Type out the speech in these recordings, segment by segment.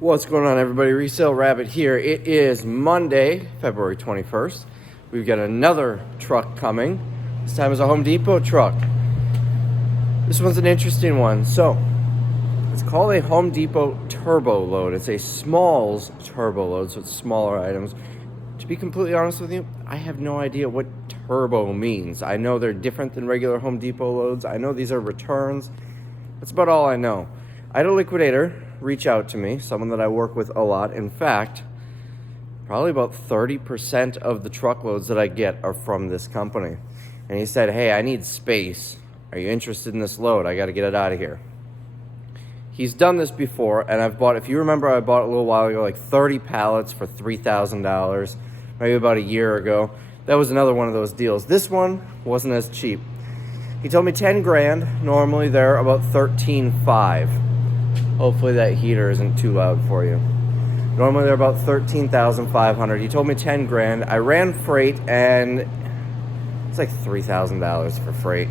What's going on, everybody? Resale Rabbit here. It is Monday, February 21st. We've got another truck coming. This time is a Home Depot truck. This one's an interesting one. So, it's called a Home Depot Turbo Load. It's a Smalls Turbo Load, so it's smaller items. To be completely honest with you, I have no idea what turbo means. I know they're different than regular Home Depot loads. I know these are returns. That's about all I know. I had a liquidator reach out to me, someone that I work with a lot. In fact, probably about 30% of the truckloads that I get are from this company. And he said, hey, I need space. Are you interested in this load? I got to get it out of here. He's done this before, and I've bought, if you remember, I bought a little while ago, like 30 pallets for $3,000, maybe about a year ago. That was another one of those deals. This one wasn't as cheap. He told me 10 grand. Normally they're about 13.5. Hopefully that heater isn't too loud for you. Normally they're about 13,500. He told me 10 grand. I ran freight and it's like $3,000 for freight.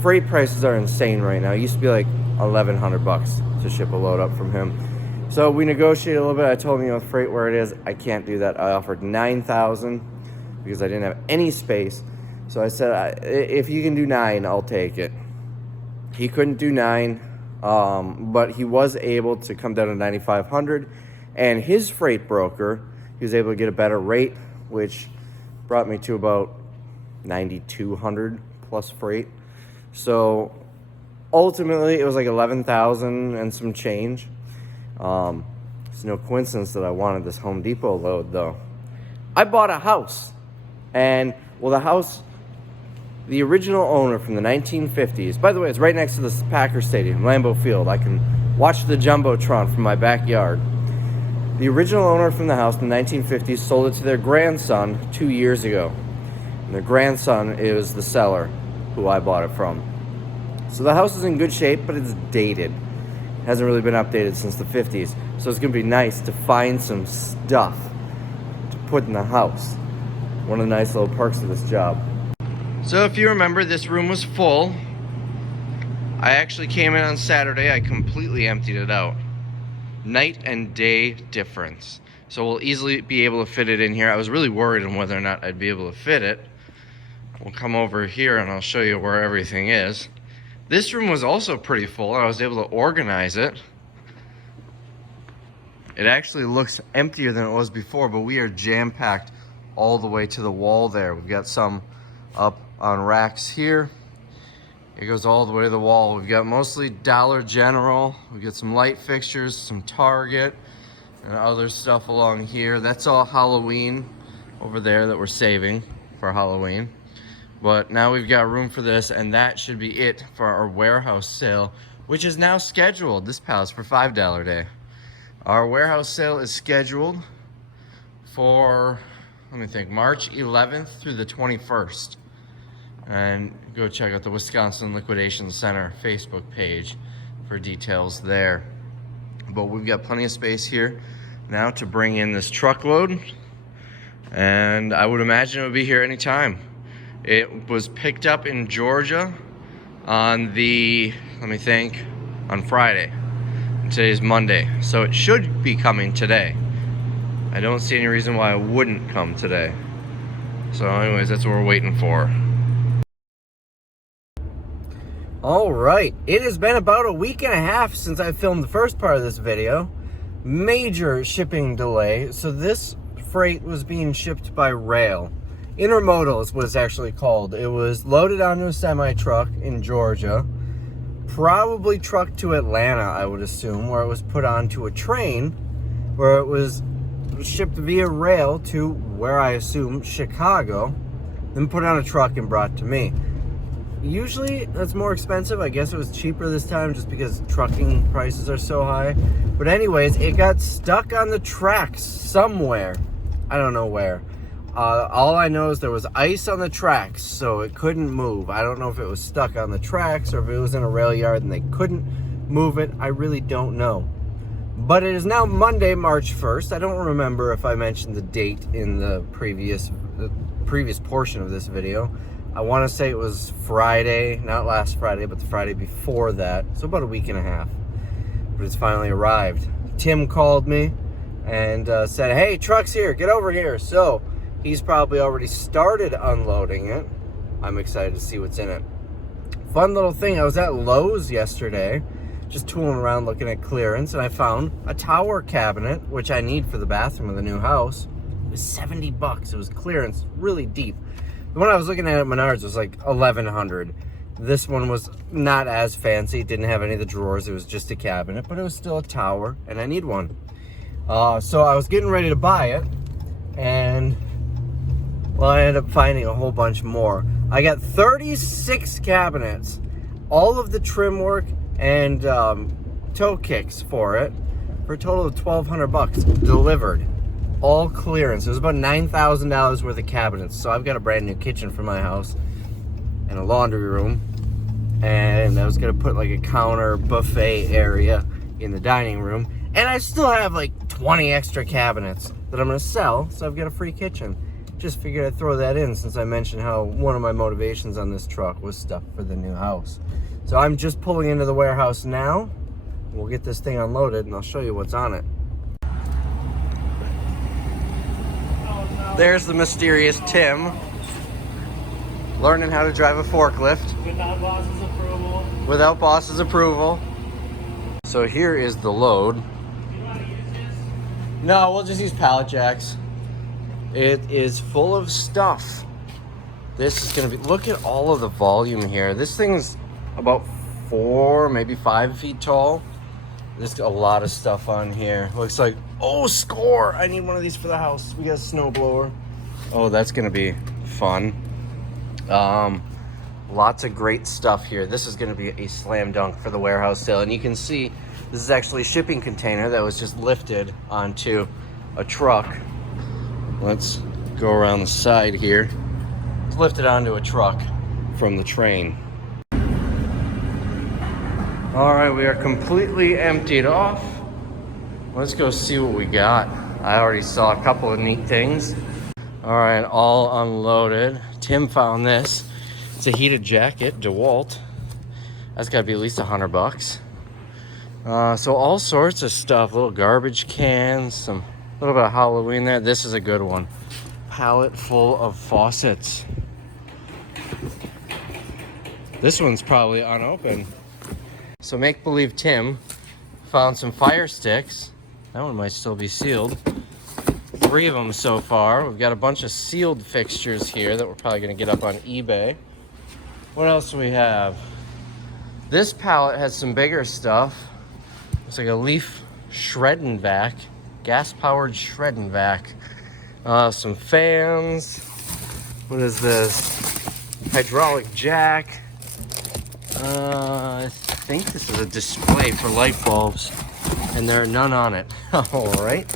Freight prices are insane right now. It used to be like $1,100 to ship a load up from him. So we negotiated a little bit. I told him, with freight where it is, I can't do that. I offered $9,000 because I didn't have any space. So I said, if you can do 9, I'll take it. He couldn't do 9. But he was able to come down to 9,500, and his freight broker, he was able to get a better rate, which brought me to about 9,200 plus freight. So ultimately it was like 11,000 and some change. It's no coincidence that I wanted this Home Depot load though. I bought a house, and well, the original owner from the 1950s. By the way, it's right next to the Packer Stadium, Lambeau Field. I can watch the Jumbotron from my backyard. The original owner from the house in the 1950s sold it to their grandson 2 years ago. And their grandson is the seller who I bought it from. So the house is in good shape, but it's dated. It hasn't really been updated since the 50s. So it's going to be nice to find some stuff to put in the house. One of the nice little perks of this job. So if you remember, this room was full. I actually came in on Saturday. I completely emptied it out. Night and day difference. So we'll easily be able to fit it in here. I was really worried on whether or not I'd be able to fit it. We'll come over here and I'll show you where everything is. This room was also pretty full, and I was able to organize it. It actually looks emptier than it was before, but we are jam-packed all the way to the wall there. We've got some up on racks here. It goes all the way to the wall. We've got mostly Dollar General. We've got some light fixtures, some Target, and other stuff along here. That's all Halloween over there that we're saving for Halloween. But now we've got room for this, and that should be it for our warehouse sale, which is now scheduled. This pallet's for $5 day. Our warehouse sale is scheduled for, let me think, March 11th through the 21st. And go check out the Wisconsin Liquidation Center Facebook page for details there. But we've got plenty of space here now to bring in this truckload, and I would imagine it would be here anytime. It was picked up in Georgia on the, let me think, on Friday. And today's Monday, so it should be coming today. I don't see any reason why it wouldn't come today. So anyways, that's what we're waiting for. All right, it has been about a week and a half since I filmed the first part of this video. Major shipping delay. So this freight was being shipped by rail. Intermodal is what it's actually called. It was loaded onto a semi-truck in Georgia, probably trucked to Atlanta, I would assume, where it was put onto a train, where it was shipped via rail to where I assume Chicago, then put on a truck and brought to me. Usually that's more expensive. I guess it was cheaper this time just because trucking prices are so high. But anyways, it got stuck on the tracks somewhere. I don't know where. All I know is there was ice on the tracks, so it couldn't move. I don't know if it was stuck on the tracks or if it was in a rail yard and they couldn't move it. I really don't know. But it is now Monday, March 1st. I don't remember if I mentioned the date in the previous portion of this video. I want to say it was Friday, not last Friday, but the Friday before that. So about a week and a half. But it's finally arrived. Tim called me and said, hey, truck's here, get over here. So he's probably already started unloading it. I'm excited to see what's in it. Fun little thing, I was at Lowe's yesterday, just tooling around looking at clearance, and I found a tower cabinet, which I need for the bathroom of the new house. It was $70. It was clearance, really deep. The one I was looking at Menards was like $1,100. This one was not as fancy. It didn't have any of the drawers. It was just a cabinet, but it was still a tower, and I need one. So I was getting ready to buy it, and well, I ended up finding a whole bunch more. I got 36 cabinets, all of the trim work and toe kicks for it, for a total of $1,200 delivered. All clearance. It was about $9,000 worth of cabinets. So I've got a brand new kitchen for my house and a laundry room. And I was gonna put like a counter buffet area in the dining room. And I still have like 20 extra cabinets that I'm gonna sell, so I've got a free kitchen. Just figured I'd throw that in since I mentioned how one of my motivations on this truck was stuff for the new house. So I'm just pulling into the warehouse now. We'll get this thing unloaded and I'll show you what's on it. There's the mysterious Tim, learning how to drive a forklift. Without boss's approval. Without boss's approval. So here is the load. You want to use this? No, we'll just use pallet jacks. It is full of stuff. This is gonna be, look at all of the volume here. This thing's about 4, maybe 5 feet tall. There's a lot of stuff on here. Looks like, oh, score! I need one of these for the house. We got a snowblower. Oh, that's gonna be fun. Lots of great stuff here. This is gonna be a slam dunk for the warehouse sale. And you can see, this is actually a shipping container that was just lifted onto a truck. Let's go around the side here. It's lifted onto a truck from the train. All right, we are completely emptied off. Let's go see what we got. I already saw a couple of neat things. All right, all unloaded. Tim found this. It's a heated jacket, Dewalt. That's gotta be at least $100. So all sorts of stuff, little garbage cans, a little bit of Halloween there. This is a good one. Pallet full of faucets. This one's probably unopened. So Make Believe Tim found some fire sticks. That one might still be sealed. 3 of them so far. We've got a bunch of sealed fixtures here that we're probably gonna get up on eBay. What else do we have? This pallet has some bigger stuff. It's like a leaf shred and vac, gas-powered shred and vac. Some fans. What is this? Hydraulic jack. I think this is a display for light bulbs, and there are none on it. All right.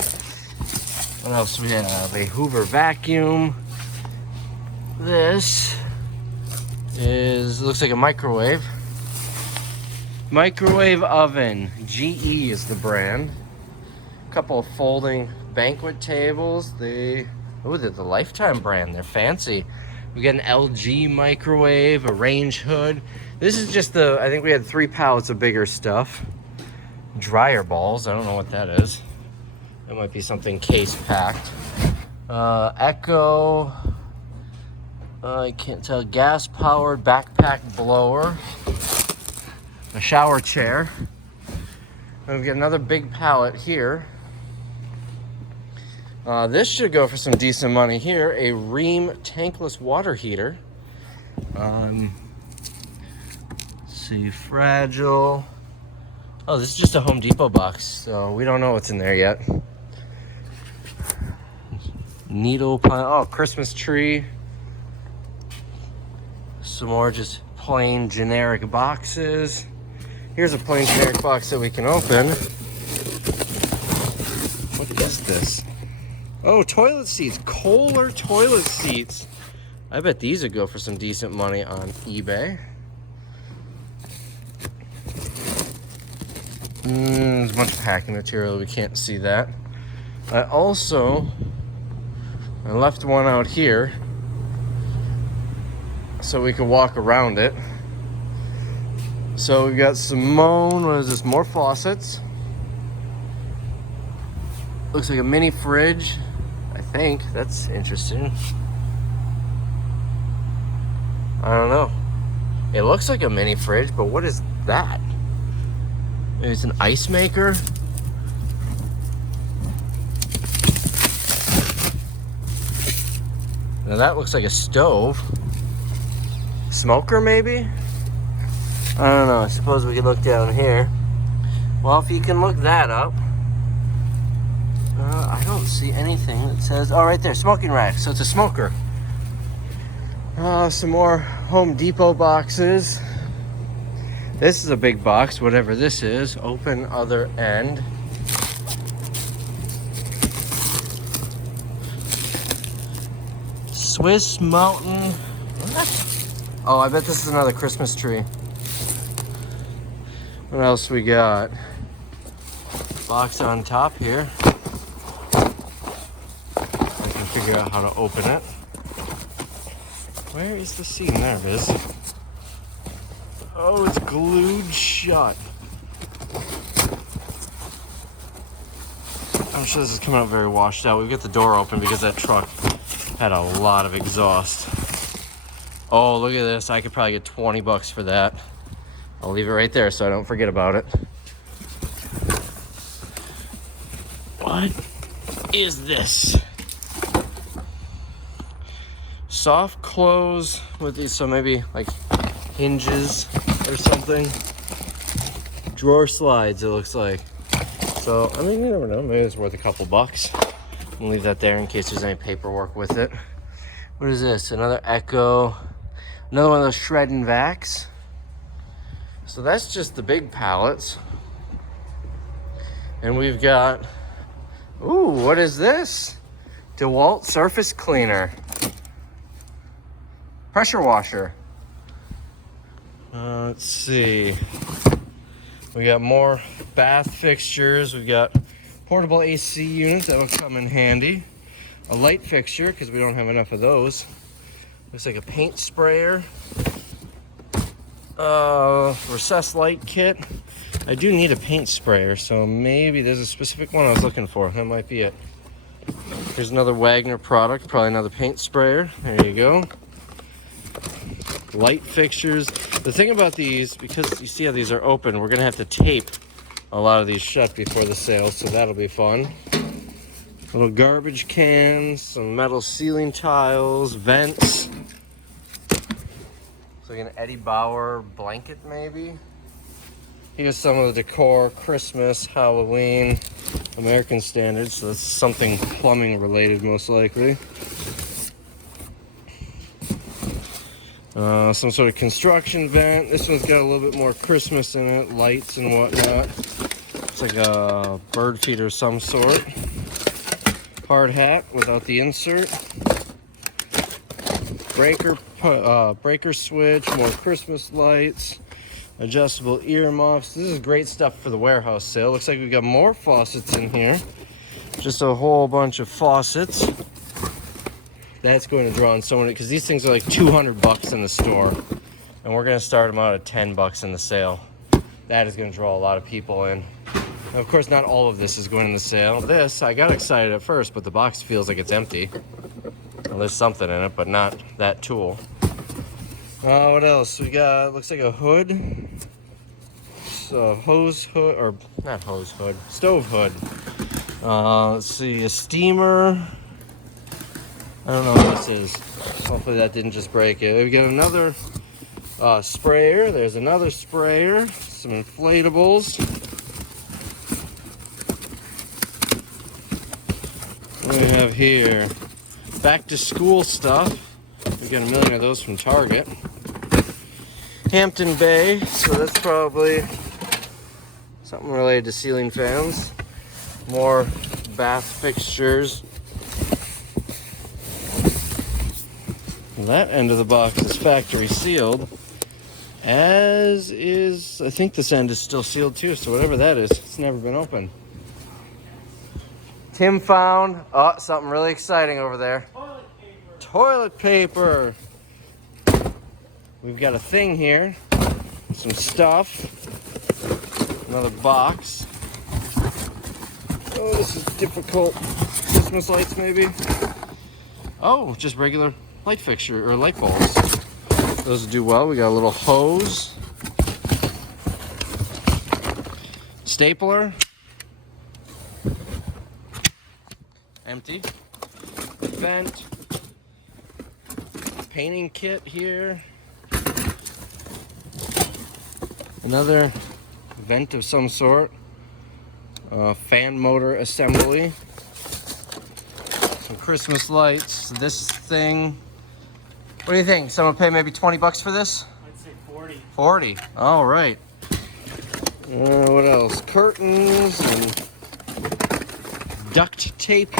What else do we have? A Hoover vacuum. This looks like a microwave. Microwave oven. GE is the brand. A couple of folding banquet tables. They're the Lifetime brand. They're fancy. We got an LG microwave, a range hood. This is just I think we had 3 pallets of bigger stuff. Dryer balls, I don't know what that is. That might be something case packed. Echo, I can't tell, gas powered backpack blower. A shower chair. And we've got another big pallet here. This should go for some decent money here. A Rheem tankless water heater. Let's see, fragile. Oh, this is just a Home Depot box, so we don't know what's in there yet. Needle pile. Oh, Christmas tree. Some more just plain generic boxes. Here's a plain generic box that we can open. What is this? Oh, toilet seats. Kohler toilet seats. I bet these would go for some decent money on eBay. There's a bunch of packing material. We can't see that. I left one out here so we could walk around it. So we've got Simone. What is this? More faucets. Looks like a mini fridge, I think. That's interesting. I don't know. It looks like a mini fridge, but what is that? Maybe it's an ice maker? Now that looks like a stove. Smoker, maybe? I don't know. I suppose we could look down here. Well, if you can look that up. I don't see anything that says... Oh, right there. Smoking rack. So it's a smoker. Some more Home Depot boxes. This is a big box, whatever this is. Open other end. Swiss Mountain. What? Oh, I bet this is another Christmas tree. What else we got? Box on top here. I can figure out how to open it. Where is the seam? There it is. Oh, it's glued shut. I'm sure this is coming out very washed out. We've got the door open because that truck had a lot of exhaust. Oh, look at this. I could probably get 20 bucks for that. I'll leave it right there so I don't forget about it. What is this? Soft close with these, so maybe like hinges or something. Drawer slides, it looks like. So, I mean, you never know. Maybe it's worth a couple bucks. I'll leave that there in case there's any paperwork with it. What is this? Another Echo. Another one of those shred and vacs. So that's just the big pallets. And we've got, ooh, what is this? Dewalt surface cleaner. Pressure washer. Let's see. We got more bath fixtures. We've got portable AC units that will come in handy. A light fixture, because we don't have enough of those. Looks like a paint sprayer. Recessed light kit. I do need a paint sprayer, so maybe there's a specific one I was looking for. That might be it. Here's another Wagner product, probably another paint sprayer. There you go. Light fixtures. The thing about these, because you see how these are open, we're gonna have to tape a lot of these shut before the sale, so that'll be fun. Little garbage cans, some metal ceiling tiles, vents. Looks like an Eddie Bauer blanket, maybe. Here's some of the decor, Christmas, Halloween, American Standard, so that's something plumbing related most likely. Some sort of construction vent. This one's got a little bit more Christmas in it, lights and whatnot. It's like a bird feeder of some sort. Hard hat without the insert. Breaker switch, more Christmas lights. Adjustable earmuffs. This is great stuff for the warehouse sale. Looks like we've got more faucets in here. Just a whole bunch of faucets. That's going to draw in so many, because these things are like 200 bucks in the store, and we're going to start them out at 10 bucks in the sale. That is going to draw a lot of people in. Now, of course, not all of this is going in the sale. This, I got excited at first, but the box feels like it's empty. Well, there's something in it, but not that tool. What else? We got, looks like a hood. So, hose hood, or not hose hood, stove hood. Let's see, a steamer. I don't know what this is. Hopefully that didn't just break it. We got another sprayer. There's another sprayer. Some inflatables. What do we have here? Back to school stuff. We got a million of those from Target. Hampton Bay. So that's probably something related to ceiling fans. More bath fixtures. That end of the box is factory sealed, as is, I think this end is still sealed too, so whatever that is, it's never been opened. Tim found, something really exciting over there. Toilet paper. We've got a thing here, some stuff, another box. Oh, this is difficult. Christmas lights, maybe? Oh, just regular light fixture or light bulbs. Those do well. We got a little hose, stapler, empty, vent, painting kit here, another vent of some sort, fan motor assembly, some Christmas lights. This thing, what do you think? Someone pay maybe 20 bucks for this? I'd say 40. 40. All right. What else? Curtains and duct tape.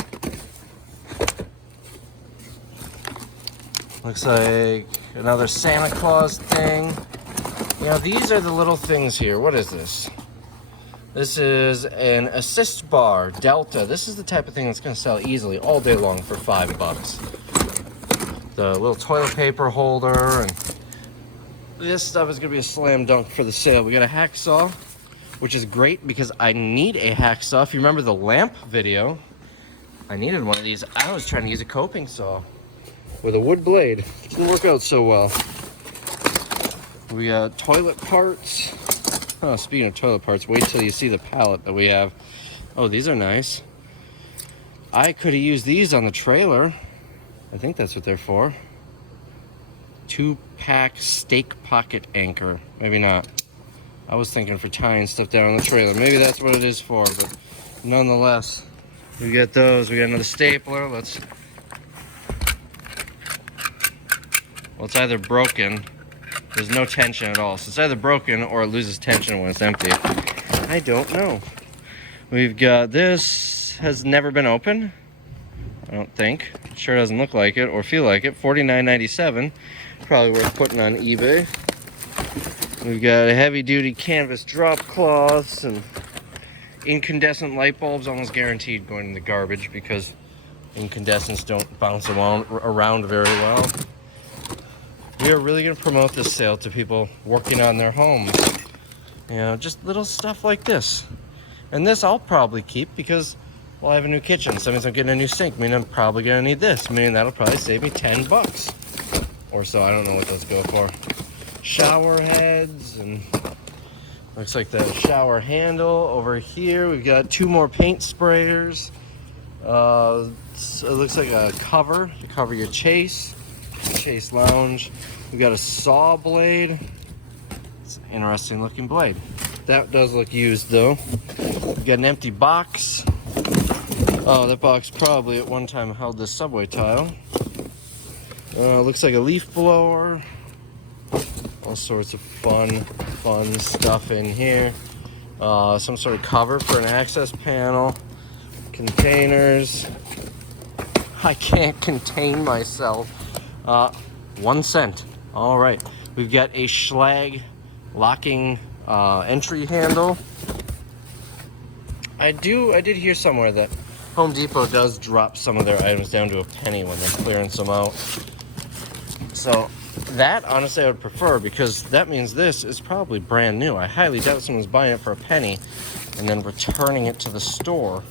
Looks like another Santa Claus thing. You know, these are the little things here. What is this? This is an assist bar, Delta. This is the type of thing that's going to sell easily all day long for 5 bucks. The little toilet paper holder, and this stuff is going to be a slam dunk for the sale. We got a hacksaw, which is great because I need a hacksaw. If you remember the lamp video, I needed one of these. I was trying to use a coping saw with a wood blade. It didn't work out so well. We got toilet parts. Oh, speaking of toilet parts, wait till you see the pallet that we have. Oh, these are nice. I could have used these on the trailer. I think that's what they're for. 2-pack stake pocket anchor. Maybe not. I was thinking for tying stuff down on the trailer. Maybe that's what it is for, but nonetheless, we got those. We got another stapler. Well, it's either broken. There's no tension at all. So it's either broken or it loses tension when it's empty. I don't know. We've got this. Has never been open. I don't think. Sure doesn't look like it or feel like it. $49.97. Probably worth putting on eBay. We've got a heavy-duty canvas drop cloths and incandescent light bulbs, almost guaranteed going in the garbage because incandescents don't bounce around very well. We are really going to promote this sale to people working on their homes. You know, just little stuff like this. And this I'll probably keep because, well, I have a new kitchen. So that means I'm getting a new sink. Meaning I'm probably going to need this. Meaning that'll probably save me 10 bucks or so. I don't know what those go for. Shower heads, and looks like that shower handle over here. We've got 2 more paint sprayers. So it looks like a cover to cover your chase lounge. We got a saw blade. It's an interesting looking blade. That does look used though. We got an empty box. Oh, that box probably at one time held this subway tile. Looks like a leaf blower. All sorts of fun stuff in here. Some sort of cover for an access panel. Containers. I can't contain myself. 1 cent. All right. We've got a Schlag locking entry handle. I did hear somewhere that Home Depot does drop some of their items down to a penny when they're clearing some out. So that, honestly, I would prefer because that means this is probably brand new. I highly doubt someone's buying it for a penny and then returning it to the store.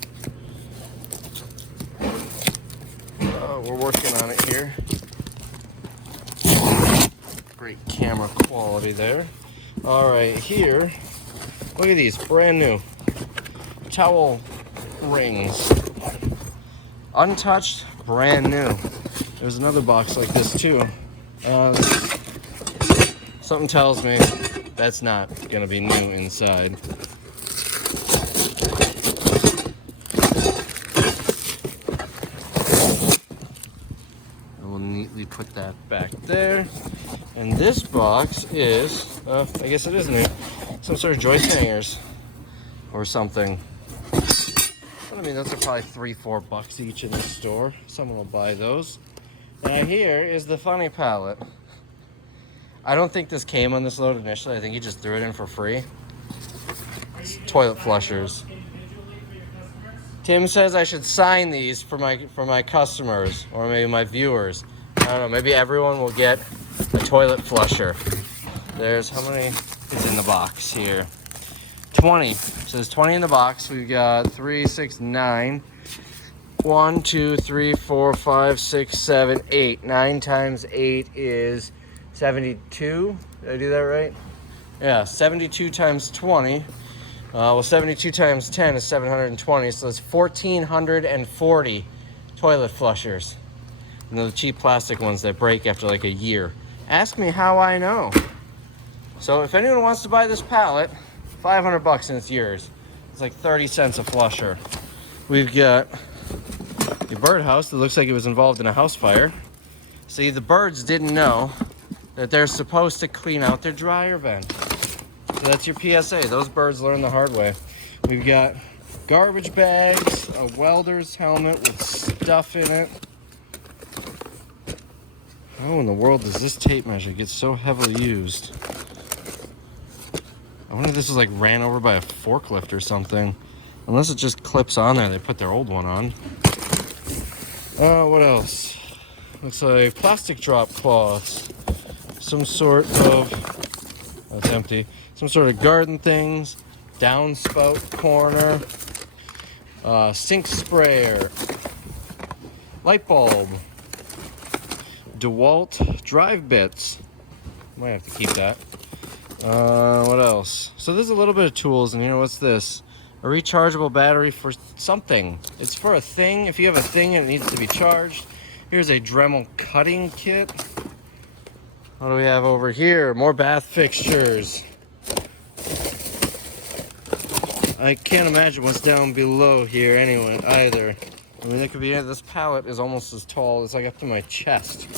We're working on it here. Great camera quality there. All right, here, look at these, brand new towel rings. Untouched, brand new. There's another box like this too. Something tells me that's not gonna be new inside. I will neatly put that back there. And this box is, I guess it is new, some sort of joist hangers or something. I mean, those are probably $3-4 bucks each in the store. Someone will buy those. Now here is the funny pallet. I don't think this came on this load initially. I think he just threw it in for free. It's toilet flushers. Tim says I should sign these for my customers or maybe my viewers. I don't know. Maybe everyone will get a toilet flusher. There's how many is in the box here? 20. So there's 20 in the box. We've got 3, 6, 9. 1, 2, 3, 4, 5, 6, 7, 8. 9 times 8 is 72. Did I do that right? Yeah, 72 times 20. Well, 72 times 10 is 720. So it's 1,440 toilet flushers. And they're the cheap plastic ones that break after like a year. Ask me how I know. So if anyone wants to buy this pallet, $500 and it's yours. It's like 30 cents a flusher. We've got a birdhouse that looks like it was involved in a house fire. See, the birds didn't know that they're supposed to clean out their dryer vent. So that's your PSA. Those birds learn the hard way. We've got garbage bags, a welder's helmet with stuff in it. How in the world does this tape measure get so heavily used? I wonder if this was like ran over by a forklift or something. Unless it just clips on there, they put their old one on. What else? Looks like plastic drop cloths. Some sort of, that's empty. Some sort of garden things. Downspout corner. Sink sprayer. Light bulb. Dewalt drive bits. Might have to keep that. What else? So there's a little bit of tools, and you know what's this? A rechargeable battery for something. It's for a thing. If you have a thing and it needs to be charged. Here's a Dremel cutting kit. What do we have over here? More bath fixtures. I can't imagine what's down below here anyway, either. I mean, it could be, this pallet is almost as tall as like up to my chest.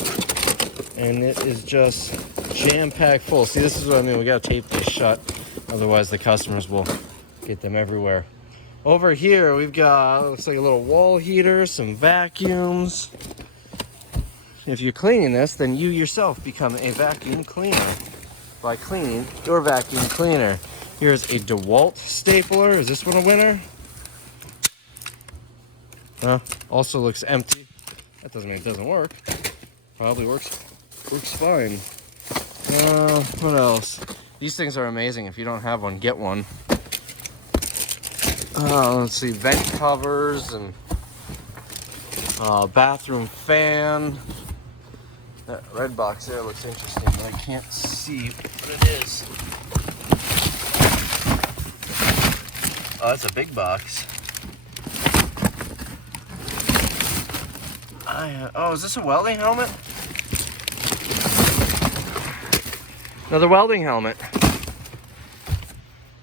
And it is just jam-packed full. See, this is what I mean. We gotta tape this shut. Otherwise, the customers will get them everywhere. Over here, we've got, looks like a little wall heater, some vacuums. If you're cleaning this, then you yourself become a vacuum cleaner by cleaning your vacuum cleaner. Here's a Dewalt Stapler. Is this one a winner? Also looks empty. That doesn't mean it doesn't work. Probably works fine. What else? These things are amazing. If you don't have one, get one. Let's see, vent covers and bathroom fan. That red box there looks interesting, but I can't see what it is. Oh, that's a big box. Oh, is this a welding helmet? Another welding helmet.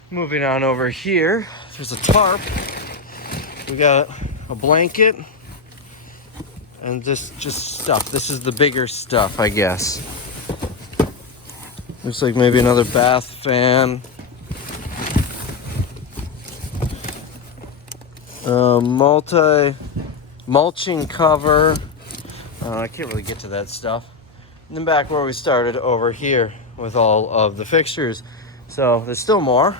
Moving on over here, there's a tarp. We got a blanket. And this just stuff. This is the bigger stuff, I guess. Looks like maybe another bath fan. Mulching cover. I can't really get to that stuff. And then back where we started over here with all of the fixtures. So there's still more.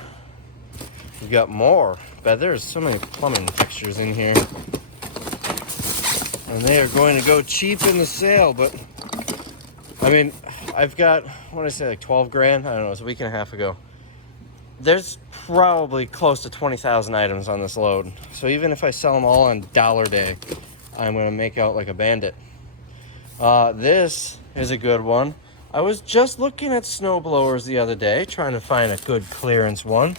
We've got more. But there's so many plumbing fixtures in here. And they are going to go cheap in the sale, but I mean, I've got, what did I say, like 12 grand? I don't know, it was a week and a half ago. There's probably close to 20,000 items on this load. So even if I sell them all on dollar day, I'm going to make out like a bandit. This is a good one. I was just looking at snow blowers the other day, trying to find a good clearance one.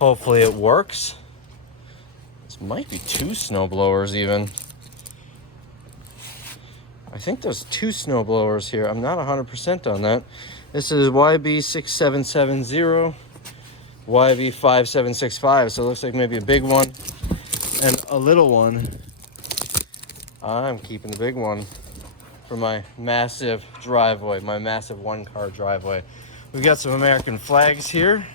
Hopefully it works. This might be 2 snow blowers even. I think there's 2 snow blowers here. I'm not 100% on that. This is YB6770, YB5765. So it looks like maybe a big one and a little one. I'm keeping the big one for my massive driveway, my massive 1-car driveway. We've got some American flags here.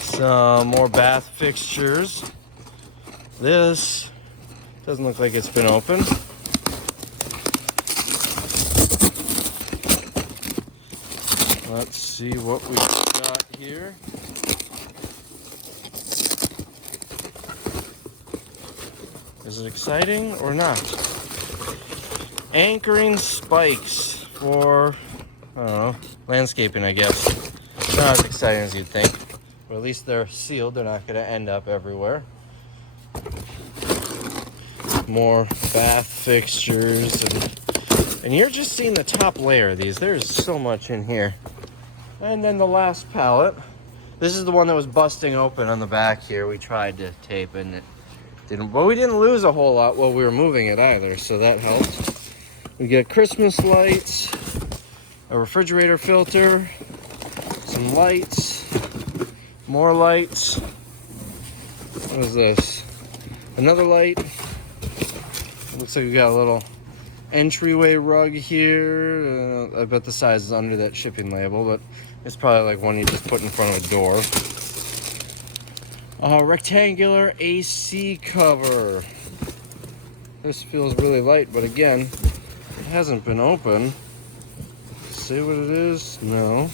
Some more bath fixtures. This doesn't look like it's been opened. Let's see what we've got here. Is it exciting or not? Anchoring spikes for, I don't know, landscaping, I guess. Not as exciting as you'd think. Or at least they're sealed. They're not going to end up everywhere. More bath fixtures. And you're just seeing the top layer of these. There's so much in here. And then the last pallet. This is the one that was busting open on the back here. We tried to tape and it didn't. But we didn't lose a whole lot while we were moving it either. So that helped. We got Christmas lights. A refrigerator filter. Some lights. More lights. What is this? Another light. Looks like we got a little entryway rug here. I bet the size is under that shipping label, but it's probably like one you just put in front of a door. A rectangular AC cover. This feels really light, but again, it hasn't been open. See what it is? No.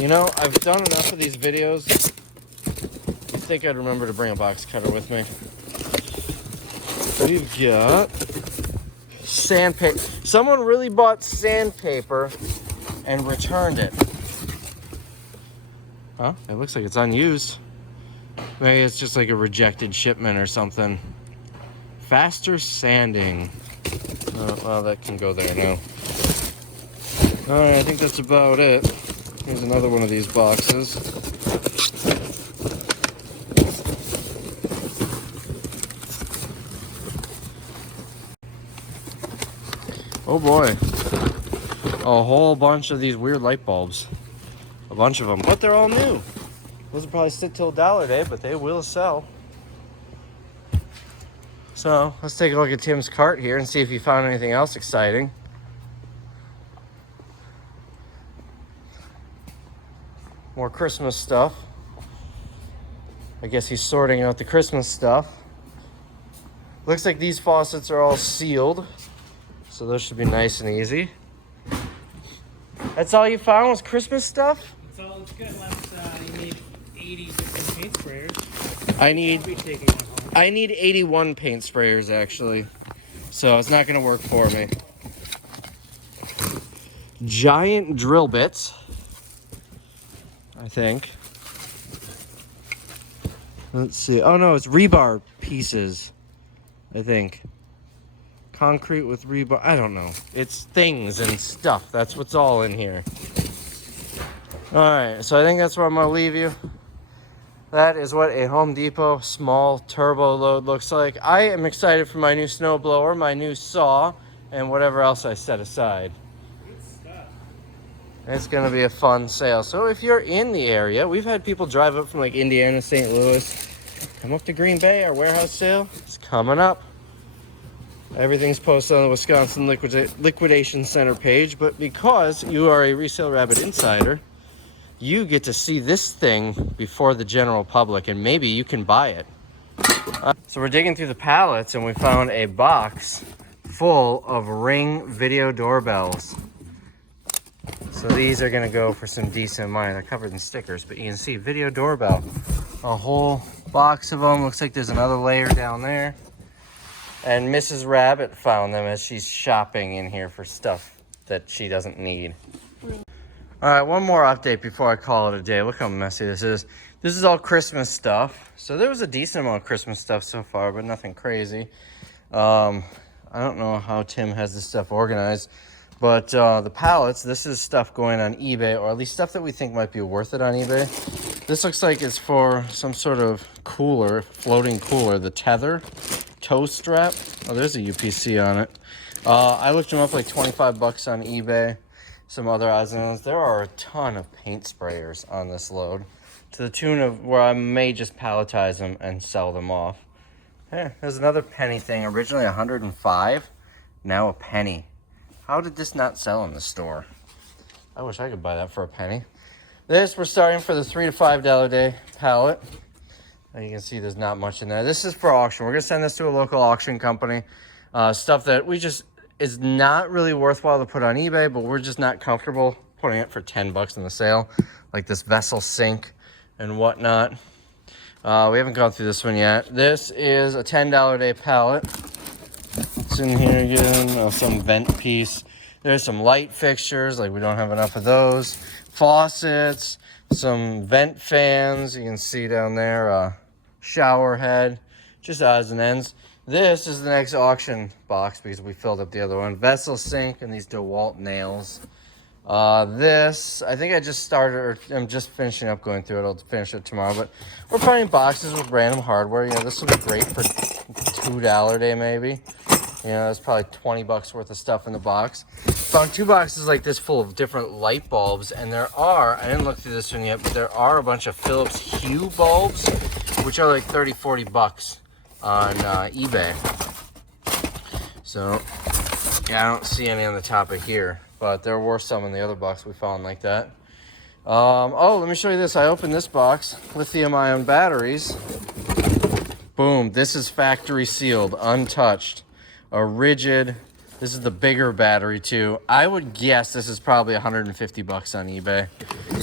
You know, I've done enough of these videos. I think I'd remember to bring a box cutter with me. We've got sandpaper. Someone really bought sandpaper and returned it. Huh? It looks like it's unused. Maybe it's just like a rejected shipment or something. Faster sanding. Oh, well, that can go there now. Alright, I think that's about it. Here's another one of these boxes. Oh boy. A whole bunch of these weird light bulbs. A bunch of them, but they're all new. Those will probably sit till $1 day, but they will sell. So let's take a look at Tim's cart here and see if he found anything else exciting. More Christmas stuff. I guess he's sorting out the Christmas stuff. Looks like these faucets are all sealed, so those should be nice and easy. That's all you found was Christmas stuff? That's all it's good, unless you need 80 different paint sprayers. I need 81 paint sprayers actually, so it's not going to work for me. Giant drill bits, I think. Let's see. Oh no, it's rebar pieces, I think. Concrete with rebar. I don't know. It's things and stuff. That's what's all in here. Alright, so I think that's where I'm going to leave you. That is what a Home Depot small turbo load looks like. I am excited for my new snowblower, my new saw, and whatever else I set aside. Good stuff. It's going to be a fun sale. So if you're in the area, we've had people drive up from like Indiana, St. Louis, come up to Green Bay. Our warehouse sale is coming up. Everything's posted on the Wisconsin Liquidation Center page, but because you are a Resale Rabbit insider, you get to see this thing before the general public, and maybe you can buy it. So we're digging through the pallets, and we found a box full of Ring video doorbells. So these are going to go for some decent money. They're covered in stickers, but you can see video doorbell. A whole box of them. Looks like there's another layer down there. And Mrs. Rabbit found them as she's shopping in here for stuff that she doesn't need. All right, one more update before I call it a day. Look how messy this is. This is all Christmas stuff. So there was a decent amount of Christmas stuff so far, but nothing crazy. I don't know how Tim has this stuff organized, but the pallets, this is stuff going on eBay, or at least stuff that we think might be worth it on eBay. This looks like it's for some sort of cooler, floating cooler, the Tether toe strap. Oh, there's a UPC on it. I looked them up like 25 bucks on eBay. Some other odds and ends. There are a ton of paint sprayers on this load, to the tune of where I may just palletize them and sell them off. There's another penny thing. Originally 105, now a penny. How did this not sell in the store? I wish I could buy that for a penny. This, we're starting for the $3 to $5 day pallet. And you can see there's not much in there. This is for auction. We're going to send this to a local auction company. Stuff that we just is not really worthwhile to put on eBay, but we're just not comfortable putting it for 10 bucks in the sale. Like this vessel sink and whatnot. We haven't gone through this one yet. This is a $10 day pallet. It's in here again. Some vent piece. There's some light fixtures, like we don't have enough of those. Faucets, some vent fans, you can see down there, shower head, just odds and ends. This is the next auction box because we filled up the other one. Vessel sink and these Dewalt nails. This, I think I just started, or I'm just finishing up going through it. I'll finish it tomorrow, but we're finding boxes with random hardware. You know, this will be great for $2 day maybe. You know, there's probably 20 bucks worth of stuff in the box. Found 2 boxes like this full of different light bulbs, and there are, I didn't look through this one yet, but there are a bunch of Philips Hue bulbs, which are like 30, 40 bucks on eBay. So, yeah, I don't see any on the topic here, but there were some in the other box we found like that. Oh, let me show you this. I opened this box, lithium-ion batteries. Boom, this is factory sealed, untouched. A rigid, this is the bigger battery too. I would guess this is probably 150 bucks on eBay.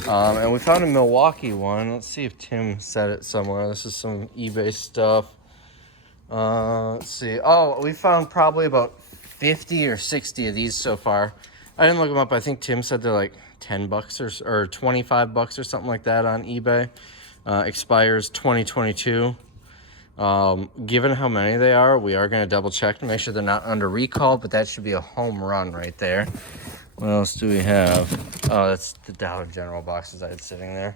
And we found a Milwaukee one. Let's see if Tim said it somewhere. This is some eBay stuff. Let's see. Oh, we found probably about 50 or 60 of these so far. I didn't look them up. I think Tim said they're like 10 bucks or 25 bucks or something like that on eBay. Expires 2022. Given how many they are, we are going to double check to make sure they're not under recall, but that should be a home run right there. What else do we have? Oh, that's the Dollar General boxes I had sitting there.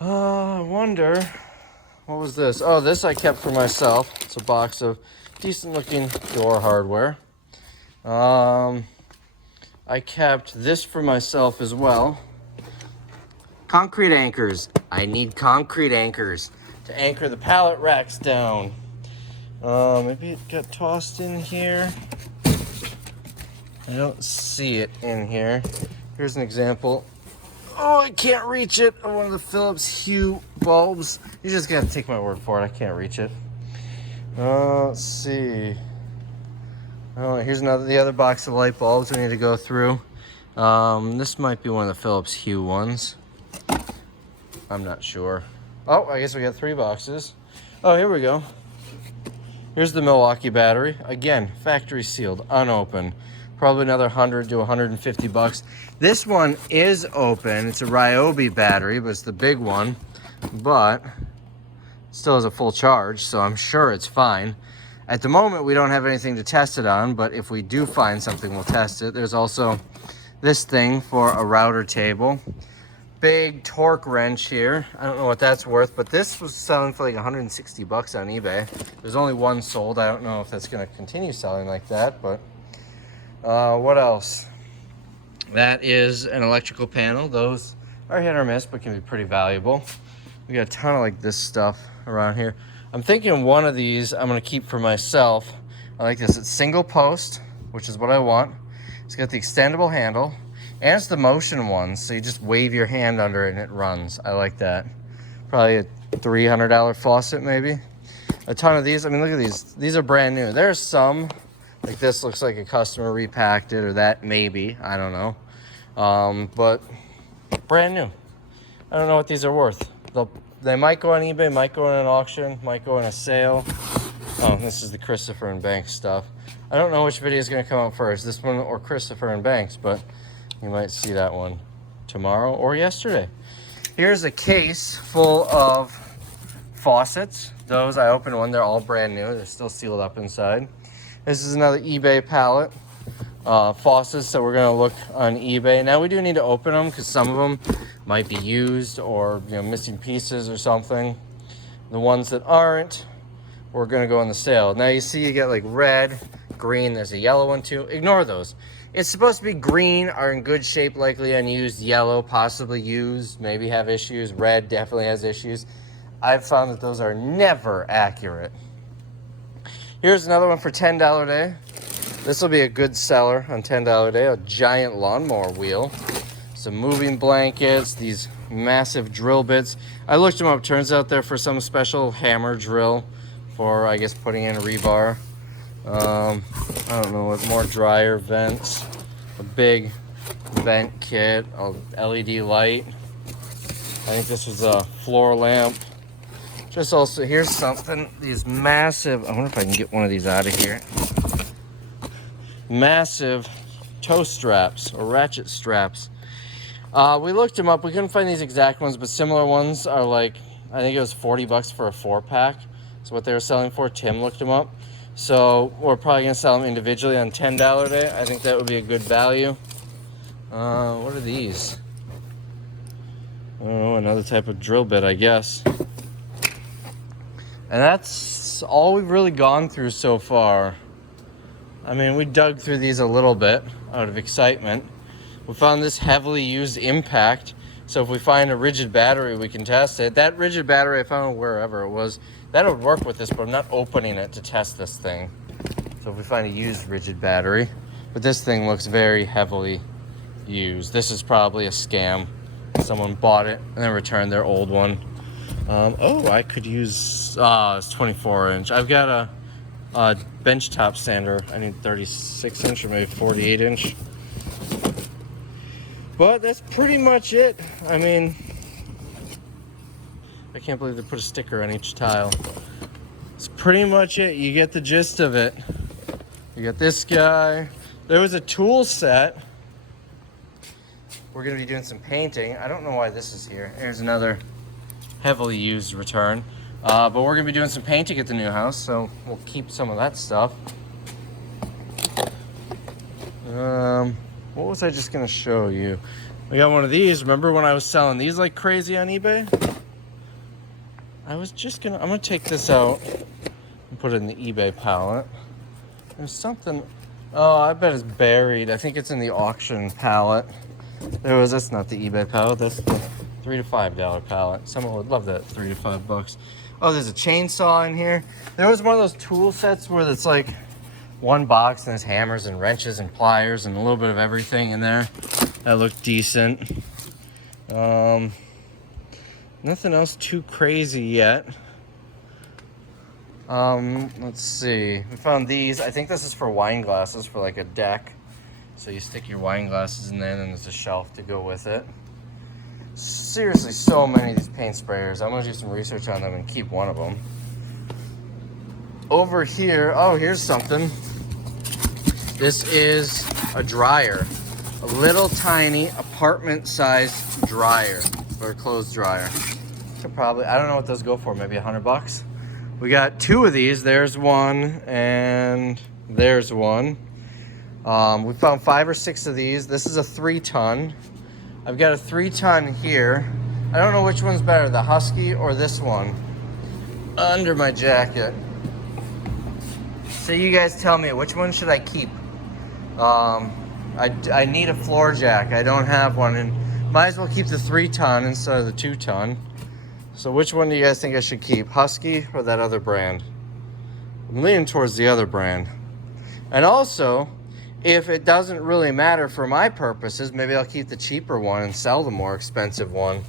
I wonder, what was this? Oh, this I kept for myself. It's a box of decent looking door hardware. I kept this for myself as well. Concrete anchors. I need concrete anchors to anchor the pallet racks down. Maybe it got tossed in here. I don't see it in here. Here's an example. Oh, I can't reach it. One of the Philips Hue bulbs. You just gotta take my word for it. I can't reach it. Let's see. Oh, here's the other box of light bulbs we need to go through. This might be one of the Philips Hue ones. I'm not sure. Oh, I guess we got 3 boxes. Oh, here we go. Here's the Milwaukee Battery. Again, factory sealed, unopened. Probably another 100 to 150 bucks. This one is open. It's a Ryobi battery, but it's the big one. But still has a full charge, so I'm sure it's fine. At the moment, we don't have anything to test it on, but if we do find something, we'll test it. There's also this thing for a router table. Big torque wrench here. I don't know what that's worth, but this was selling for like 160 bucks on eBay. There's only one sold. I don't know if that's going to continue selling like that, but what else? That is an electrical panel. Those are hit or miss, but can be pretty valuable. We got a ton of like this stuff around here. I'm thinking one of these I'm going to keep for myself. I like this. It's single post, which is what I want. It's got the extendable handle. And it's the motion one, so you just wave your hand under it and it runs. I like that. Probably a $300 faucet maybe. A ton of these. I mean, look at these. These are brand new. There's some, like this looks like a customer repacked it, or that maybe. I don't know. But brand new. I don't know what these are worth. They might go on eBay, might go in an auction, might go in a sale. Oh, this is the Christopher and Banks stuff. I don't know which video is going to come out first, this one or Christopher and Banks, but you might see that one tomorrow or yesterday. Here's a case full of faucets. Those, I opened one, they're all brand new. They're still sealed up inside. This is another eBay pallet. Faucets, so we're gonna look on eBay. Now we do need to open them because some of them might be used or missing pieces or something. The ones that aren't, we're gonna go on the sale. Now you see you get like red, green, there's a yellow one too. Ignore those. It's supposed to be green, are in good shape, likely unused. Yellow, possibly used, maybe have issues. Red definitely has issues. I've found that those are never accurate. Here's another one for $10 day. This will be a good seller on $10 day. A giant lawnmower wheel. Some moving blankets, these massive drill bits. I looked them up. Turns out they're for some special hammer drill for, I guess, putting in rebar. I don't know what more. Dryer vents, a big vent kit, a LED light. I think this was a floor lamp. Just also, here's something, these massive, I wonder if I can get one of these out of here. Massive toe straps or ratchet straps. We looked them up. We couldn't find these exact ones, but similar ones are like, I think it was 40 bucks for a 4-pack. That's what they were selling for. Tim looked them up. So we're probably gonna sell them individually on $10 a day. I think that would be a good value. What are these? Oh, another type of drill bit, I guess. And that's all we've really gone through so far. I mean, we dug through these a little bit out of excitement. We found this heavily used impact. So if we find a rigid battery, we can test it. That rigid battery I found wherever it was, that would work with this, but I'm not opening it to test this thing. So if we find a used rigid battery, but this thing looks very heavily used. This is probably a scam. Someone bought it and then returned their old one. Oh, I could use, it's 24 inch. I've got a bench top sander. I need 36 inch or maybe 48 inch. But that's pretty much it. I mean, I can't believe they put a sticker on each tile. It's pretty much it. You get the gist of it. You got this guy. There was a tool set. We're gonna be doing some painting. I don't know why this is here. Here's another heavily used return. But we're gonna be doing some painting at the new house, so we'll keep some of that stuff. What was I just gonna show you? We got one of these. Remember when I was selling these like crazy on eBay? I'm gonna take this out and put it in the eBay pallet. There's something, oh, I bet it's buried. I think it's in the auction pallet. That's not the eBay pallet, that's the $3 to $5 pallet. Someone would love that, $3 to $5. Oh, there's a chainsaw in here. There was one of those tool sets where it's like one box and there's hammers and wrenches and pliers and a little bit of everything in there. That looked decent. Nothing else too crazy yet. Let's see. We found these. I think this is for wine glasses for like a deck. So you stick your wine glasses in there and then there's a shelf to go with it. Seriously, so many of these paint sprayers. I'm gonna do some research on them and keep one of them. Over here, oh, here's something. This is a dryer. A little tiny apartment-sized dryer, or a clothes dryer. So probably, I don't know what those go for, maybe $100. We got two of these. There's one and there's one. We found 5 or 6 of these. This is a 3-ton. I've got a 3-ton here. I don't know which one's better, the Husky or this one. Under my jacket. So you guys tell me, which one should I keep? I need a floor jack. I don't have one, and might as well keep the 3-ton instead of the 2-ton. So which one do you guys think I should keep? Husky or that other brand? I'm leaning towards the other brand. And also, if it doesn't really matter for my purposes, maybe I'll keep the cheaper one and sell the more expensive one.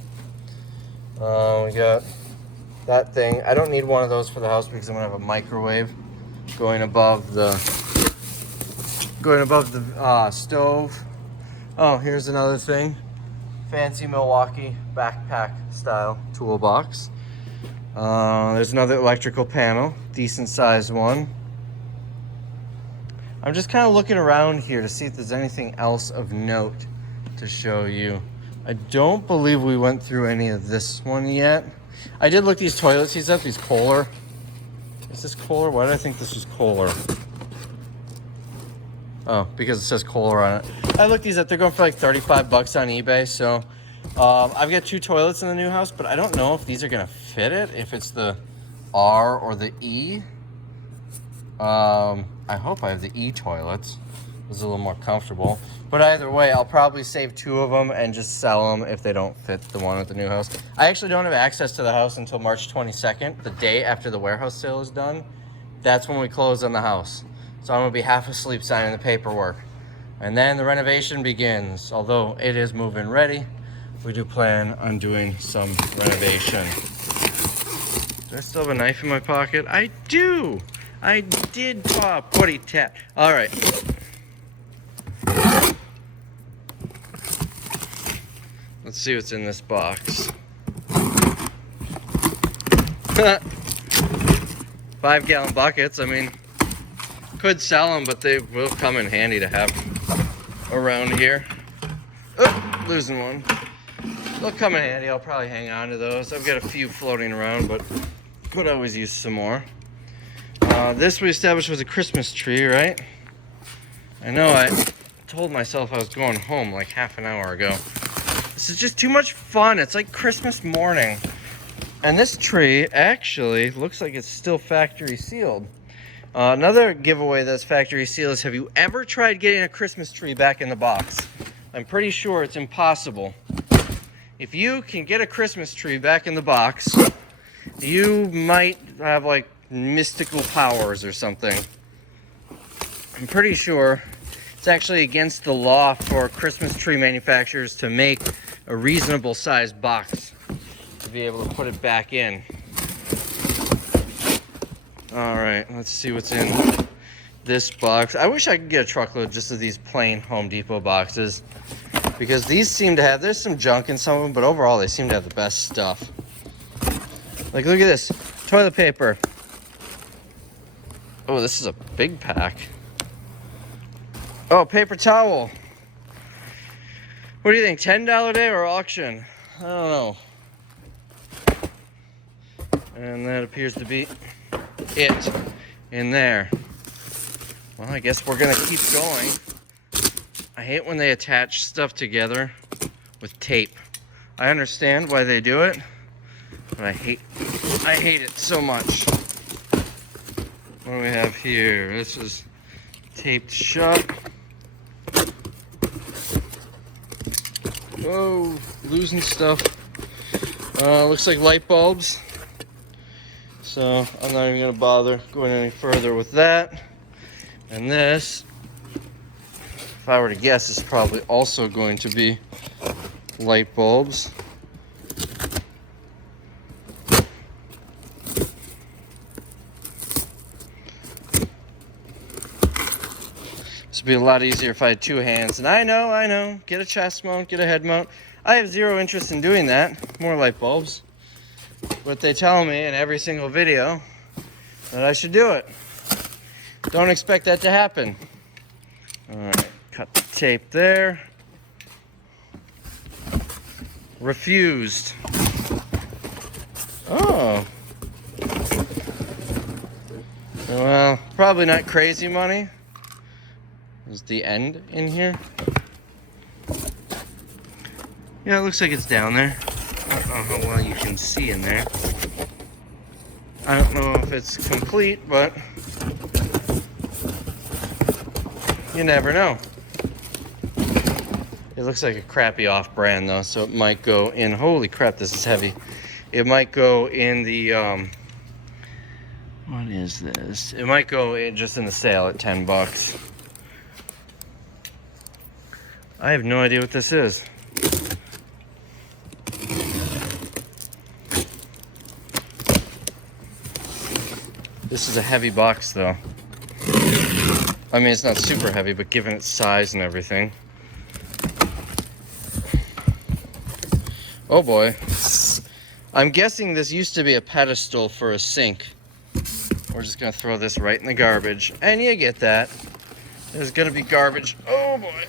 We got that thing. I don't need one of those for the house because I'm gonna have a microwave going above the stove. Oh, here's another thing. Fancy Milwaukee backpack style toolbox. There's another electrical panel, decent sized one. I'm just kind of looking around here to see if there's anything else of note to show you. I don't believe we went through any of this one yet. I did look these toilet seats up, these Kohler. Is this Kohler? Why did I think this was Kohler? Oh, because it says Kohler on it. I looked these up, they're going for like 35 bucks on eBay. So I've got 2 toilets in the new house, but I don't know if these are gonna fit it, if it's the R or the E. I hope I have the E toilets. It's a little more comfortable. But either way, I'll probably save 2 of them and just sell them if they don't fit the one at the new house. I actually don't have access to the house until March 22nd, the day after the warehouse sale is done. That's when we close on the house. So I'm gonna be half asleep signing the paperwork. And then the renovation begins. Although it is move-in ready, we do plan on doing some renovation. Do I still have a knife in my pocket? I do! I did pop. What tap. All right. Let's see what's in this box. 5-gallon buckets. I mean, could sell them, but they will come in handy to have around here. Oh, losing one. They'll come in handy. I'll probably hang on to those. I've got a few floating around, but could always use some more. This we established was a Christmas tree, right? I know I told myself I was going home like half an hour ago. This is just too much fun. It's like Christmas morning. And this tree actually looks like it's still factory sealed. Another giveaway that's factory sealed is, have you ever tried getting a Christmas tree back in the box? I'm pretty sure it's impossible. If you can get a Christmas tree back in the box, you might have like mystical powers or something. I'm pretty sure it's actually against the law for Christmas tree manufacturers to make a reasonable sized box to be able to put it back in. All right, let's see what's in this box. I wish I could get a truckload just of these plain Home Depot boxes, because these seem to have, there's some junk in some of them, but overall they seem to have the best stuff. Like, look at this, toilet paper. Oh, this is a big pack. Oh, paper towel. What do you think, $10 day or auction? I don't know. And that appears to be it in there. Well, I guess we're gonna keep going. I hate when they attach stuff together with tape. I understand why they do it, but I hate it so much. What do we have here? This is taped shut. Whoa, losing stuff. Looks like light bulbs. So I'm not even gonna bother going any further with that. And this, if I were to guess, is probably also going to be light bulbs. This would be a lot easier if I had two hands. And I know, get a chest mount, get a head mount. I have zero interest in doing that. More light bulbs. But they tell me in every single video that I should do it. Don't expect that to happen. All right, cut the tape there. Refused. Oh. Well, probably not crazy money. Is the end in here? Yeah, it looks like it's down there. I don't know how well you can see in there. I don't know if it's complete, but you never know. It looks like a crappy off-brand though, so it might go in, holy crap, this is heavy. It might go in the, what is this? It might go in just in the sale at 10 bucks. I have no idea what this is. This is a heavy box though. I mean, it's not super heavy, but given its size and everything. Oh boy. I'm guessing this used to be a pedestal for a sink. We're just gonna throw this right in the garbage. And you get that. There's gonna be garbage. Oh boy.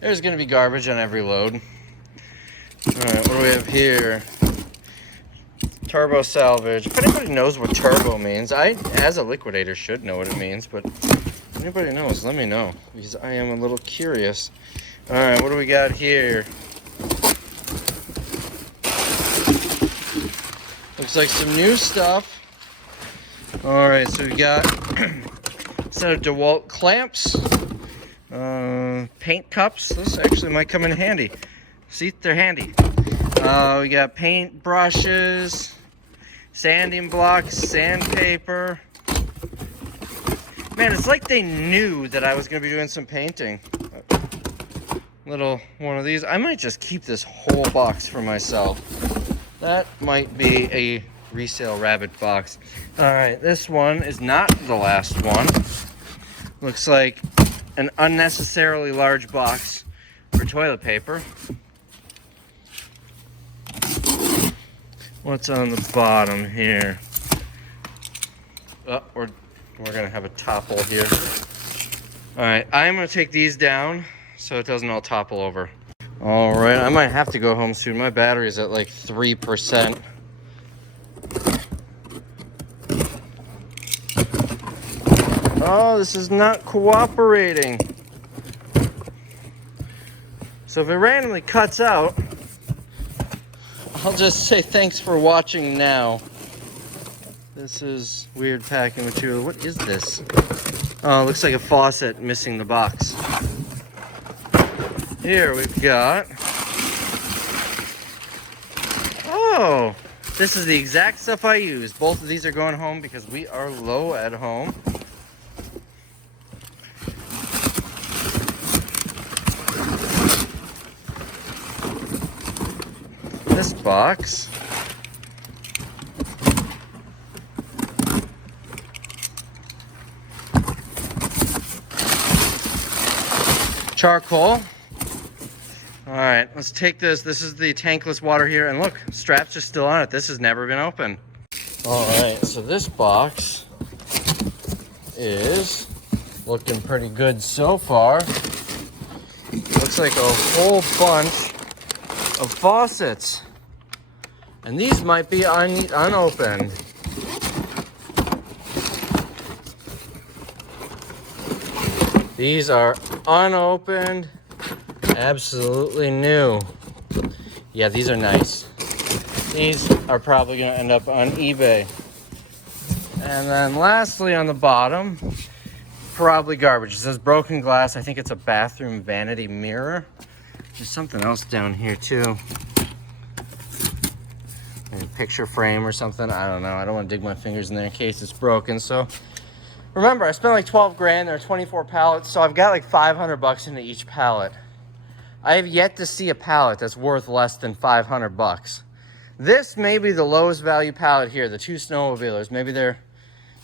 There's gonna be garbage on every load. Alright, what do we have here? Turbo salvage. If anybody knows what turbo means, I, as a liquidator, should know what it means, but if anybody knows, let me know, because I am a little curious. Alright, what do we got here? Looks like some new stuff. Alright, so we got a set of Dewalt clamps, paint cups. This actually might come in handy. See, they're handy. We got paint brushes, sanding blocks, sandpaper. Man, it's like they knew that I was going to be doing some painting. Little one of these. I might just keep this whole box for myself. That might be a Resale Rabbit box. Alright, this one is not the last one. Looks like an unnecessarily large box for toilet paper. What's on the bottom here? Oh, we're gonna have a topple here. All right, I'm gonna take these down so it doesn't all topple over. All right, I might have to go home soon. My battery is at like 3%. Oh, this is not cooperating. So if it randomly cuts out, I'll just say thanks for watching now. This is weird packing material. What is this? Oh, it looks like a faucet missing the box. Here we've got... Oh, this is the exact stuff I use. Both of these are going home because we are low at home. This box. Charcoal. All right, let's take this. This is the tankless water here, and look, straps are still on it. This has never been opened. All right, so this box is looking pretty good so far. Looks like a whole bunch of faucets, and these might be unopened. These are unopened, absolutely new. Yeah, these are nice. These are probably gonna end up on eBay. And then lastly on the bottom, probably garbage. It says broken glass. I think it's a bathroom vanity mirror. There's something else down here too. Maybe a picture frame or something. I don't know. I don't want to dig my fingers in there in case it's broken. So remember, I spent like 12 grand. There are 24 pallets, so I've got like 500 bucks into each pallet. I have yet to see a pallet that's worth less than 500 bucks. This may be the lowest value pallet here, the two snowmobilers. Maybe they're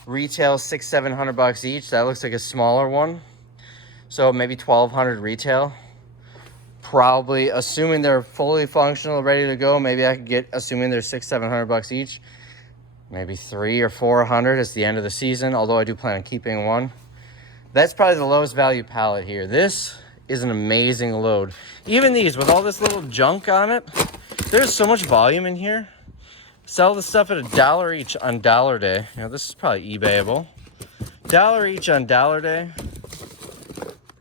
retail 600-700 bucks each. That looks like a smaller one. So maybe 1,200 retail. Probably, assuming they're fully functional, ready to go, maybe I could get, assuming they're 600-700 bucks each, maybe 300 or 400 is the end of the season, although I do plan on keeping one. That's probably the lowest value pallet here. This is an amazing load. Even these, with all this little junk on it, there's so much volume in here. Sell the stuff at $1 each on Dollar Day. You know, this is probably eBayable. $1 each on Dollar Day,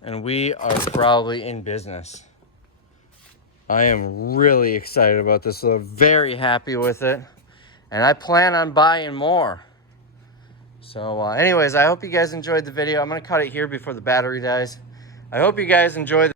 and we are probably in business. I am really excited about this load. Very happy with it. And I plan on buying more. So anyways, I hope you guys enjoyed the video. I'm going to cut it here before the battery dies. I hope you guys enjoyed